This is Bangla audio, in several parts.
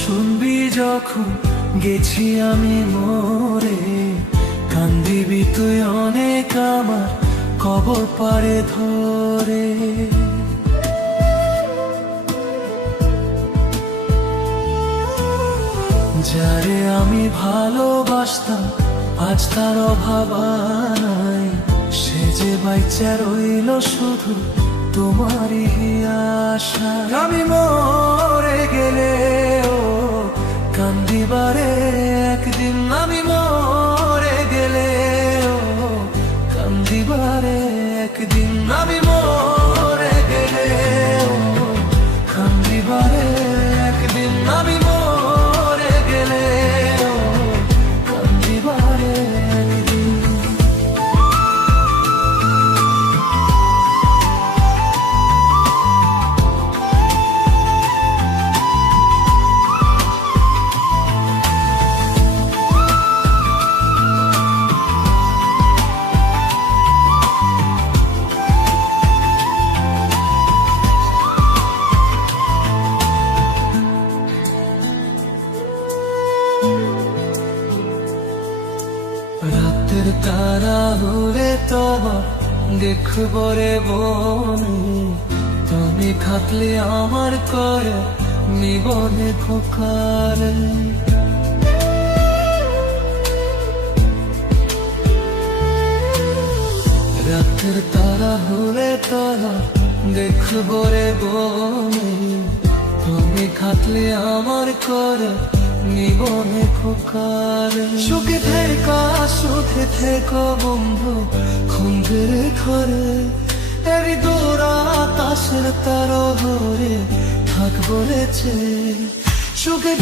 শুনবি যখন গেছি আমি মরে, কান্দিবি তুই অনেক আমার কবর পাড়ে ধরে। যারে আমি ভালোবাসতাম আজ তার অভাব নাই, সে যে বাইচা রইল শুধু তোমারই আশা। আমি মরে গেলে ও কান্দিবারে একদিন, আমি মরে গেলে ও কান্দিবারে একদিন, আমি মরে গেলে ও কান্দিবারে একদিন, আমি মরে গেলে ও কান্দিবারে একদিন। রাতের তারা হলে তোমার দেখবো রে বনে, তুমি থাকলে আমার করে নিবনে খোকারে। রাতের তারা হলে তারা দেখবো রে বনে, তুমি থাকলে আমার করে নিবনে খোকারে। সুখে থেকো সুখে থেকো বন্ধু খুঁজের ঘরে, এরি দৌড়া আকাশের তারা ধরে থাকবো রেছে। সুখে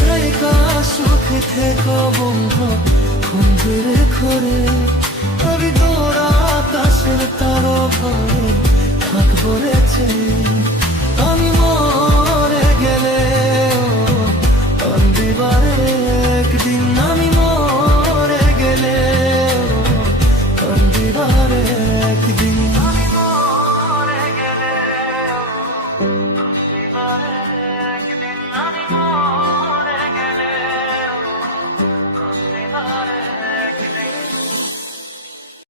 থেকো বন্ধু খুঁজের ঘরে, এরি দৌড়া আকাশের তারা ধরে থাকবো রেছে।